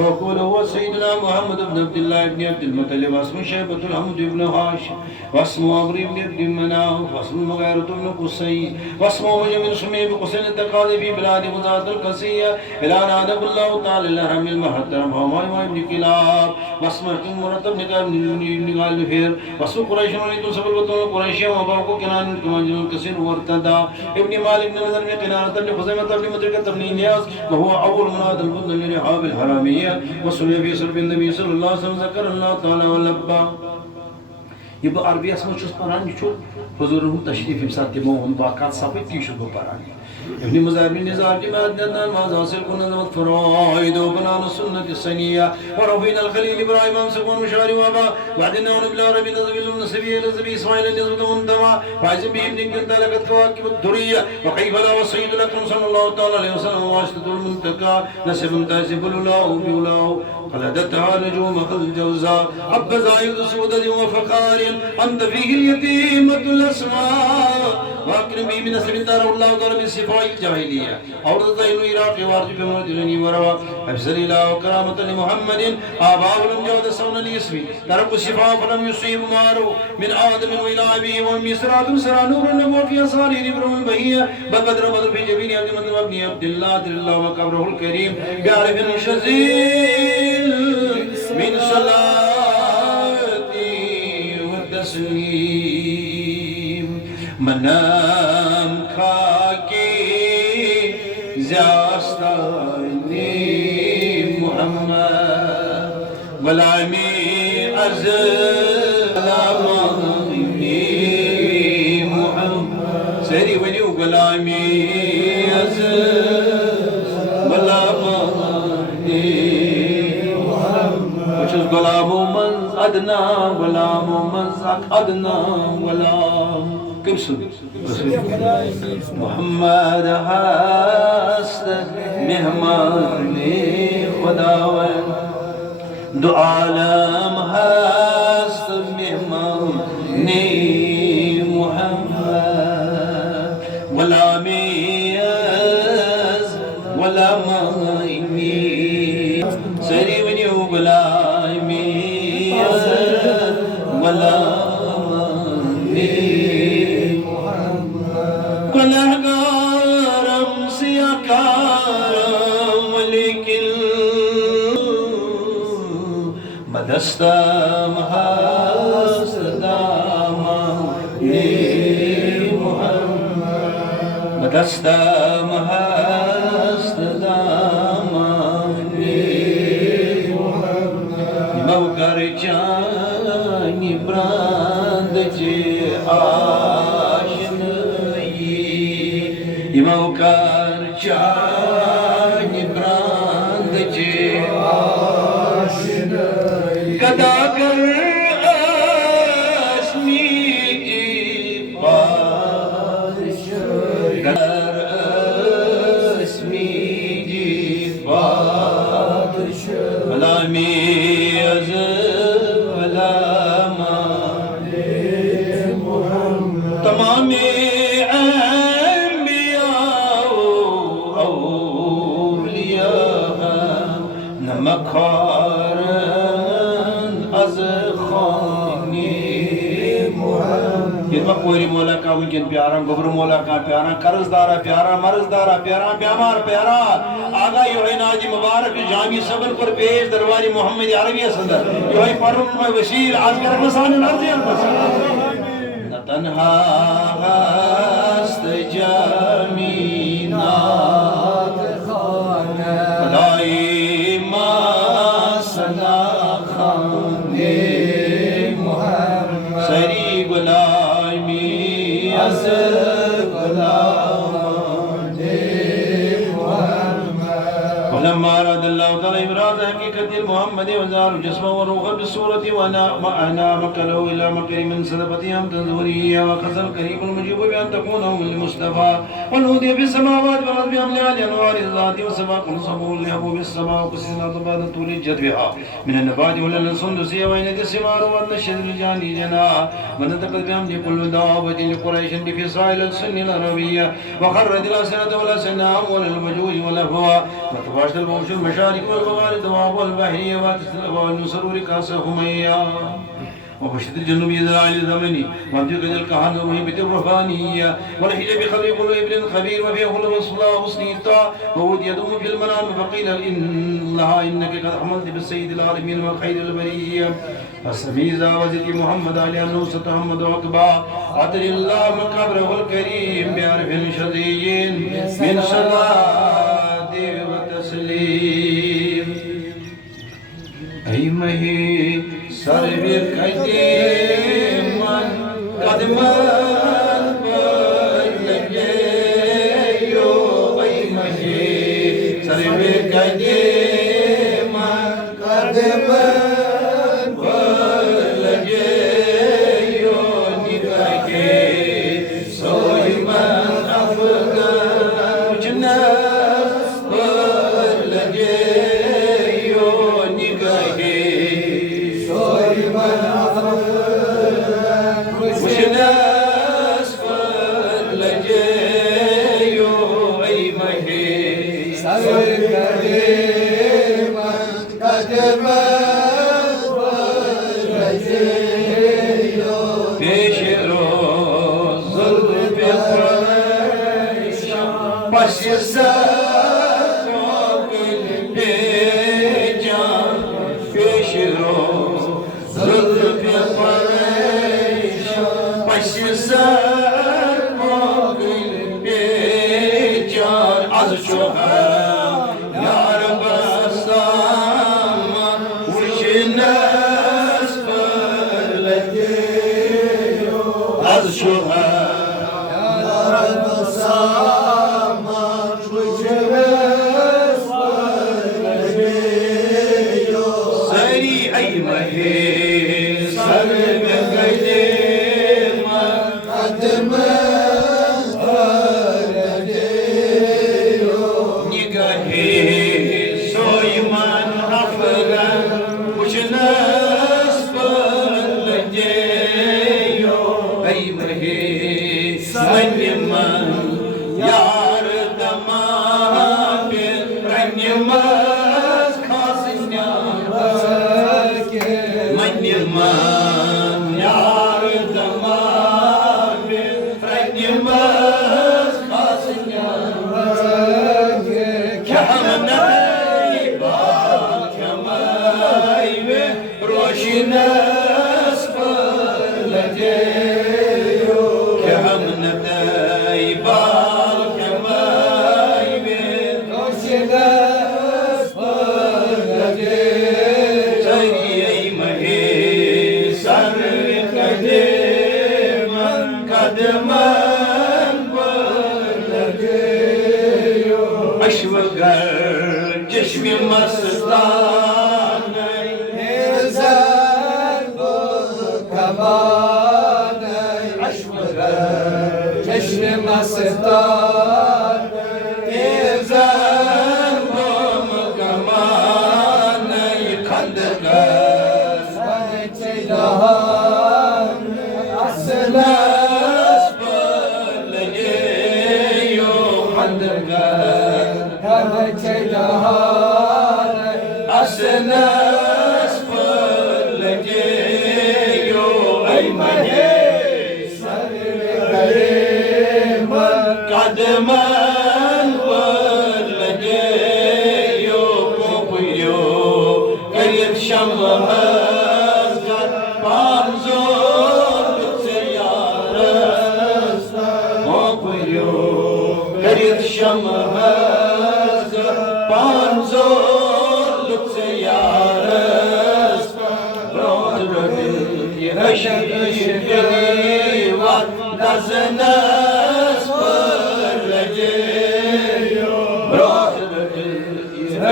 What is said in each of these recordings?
وقول هو سيدنا محمد بن عبد الله بن عبد المطلب واسمه شيبة الحمد بن هاشم واسمه عمرو بن عبد مناف واسمه مغيرة بن قصي واسمه من سمي بقصي التقاضي في بلاد غزاة القصية إلى أن أدب الله تعالى الحرم المحترم وما بن كلاب واسمه مرة بن كعب بن غالفير واسمه قريش وليد سبل بطول قريش وباقو كنان كمان جنون كثير وارتدى ابن مالك بن نذر بن قنانة بن خزيمة بن مدركة بن إلياس وهو أول مناد البطن لرحاب الحرامية وسمي في سلب النبي صلى الله عليه وسلم ذكر الله تعالى ولبا يبقى عربي اسمه شو سبحان شو حضورهم تشريف بسات موهم باقات صابت تيشو ببراني ابن مزار بن نزار جماعة دنا ما زاسل كنا نمت فرائد وبنان السنة السنية ورفينا الخليل إبراهيم أمسك ومشاري وابا وعدنا ونبلا ربي نزبيل النسبي النسبي إسماعيل النسبة منتمع وعزم به ابن كنت لقد كواكب الدرية وكيف لا والسيد الأكرم صلى الله تعالى عليه وسلم واشتد المنتقى نسب تاسب الله بولاه قلدتها نجوم الجوزاء عب زايد سودة وفخار أنت فيه اليتيمة الأسماء وأكرم به من نسب دار الله تعالى من صفاء الجاهلية أورد زين العراق وارج بمرجلني وروا أبصر الله وكرامة لمحمد آباء لم جود سون الاسم ترك الشفاء فلم يصيب مارو من آدم وإلى أبيه وأمي سراد سرى نور النبوة في أسرار إبراهيم البهية بقدر بدر في جبين عبد المطلب ابن عبد الله دل الله وقبره الكريم بعرف شزيل من صلاتي والتسليم منام خاكي زاستاني محمد غلامي عزيز غلامي محمد سيري ولي غلامي عزيز غلامي محمد غلام من أدنى غلام من أدنى غلام كم سنة محمد هست مهماني خداوند دو عالم هست مهماني محمد غلامی از غلامی سری ونی غلامی از غلامی گناهگارم سیاکارم ولیکن بدستم هست دامانی محمد بدستم هست دامانی موکر جانی براند جی موکر جانی براند جی گدا کر اسمی جی پادشاہ گر اسمی جی پادشاہ غلامی از غلامان محمد تمام مکارن از خانی محمد یہ کوئی مولا کا ونکن پیارا گبر مولا کا پیارا قرضدارا پیارا مرضدارا پیارا بیمار پیارا آگا یہ ناجی مبارک جامی سبن پر پیش درواری محمد عربی صدر یہ پرم میں وسیل آج کر مسان الارض نہ تنہا ہست جامی نات خانہ خدائی سری غلامی از غلامان محمد ولما أراد الله تعالى إبراز حقيقة المحمد وزار جسمه وروحه بالصورة وأنامك له إلى مكر من صدفتهم تنزورية وخزن قريب المجيب بأن تكونه من المصطفى والهدي في السماوات والأرض بأملها لأنوار الذات وسباق صبور لهبوب السماء وكسرنا طبادة تولجت بها من النبات ولل السندسية وإند السمار وأن الشجر الجاني جناح ونتقد بأمد كل دابة لقريش بفصائل السن العربية وخرج الأسنة والأسنام وللمجوج والأفواه وتباشر البوش المشارق والمغارب دواب والبحرية والنسرور كاسهمية وبشت الجنوب إزرائيل الزمني وابتك الكهان ومهبة الرفانية والحجة بخلق كل إبن خبير وفيه خلق الصلاة وصنيتا وود يدوم في المنام فقيل إن لها إنك قد حملت بالسيد العالمين والخير البرية السميزة وزد محمد عليه أنه ستحمد وأكبا أدري الله مقبره الكريم بعرف شديد من صلاة وتسليم أي مهي سربير قديما قدما بلجيو أي مهي سربير قديما قدما بلجيو نبكي سويما أفغان جناس بلجيو نبكي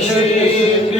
Şerif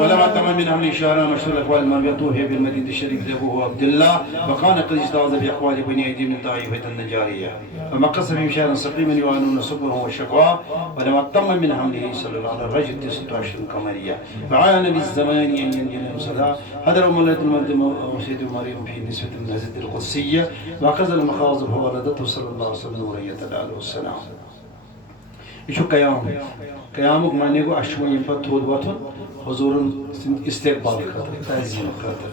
ولما تم من أهل الشارع مشهور الأقوال المربوطة بالمدينة الشريفة أبوه عبد الله وكان قد استعاذ بأقوال بني أيدي من طائفة النجارية فمكث فيهم شهرا سقيما يعانون صبره والشقاء ولما تم من حمله صلى الله عليه وسلم 26 قمرية فعان بالزمان أن ينجي لهم صلاة حضر مولات المرد وسيد مريم في نسبة من هذه القدسية وأخذ المخاض فولدته صلى الله عليه وسلم ورية الآله والسلام Şu kıyamuk mane ko aşma yempa tol batun huzurun istikbal khatir tazim khatir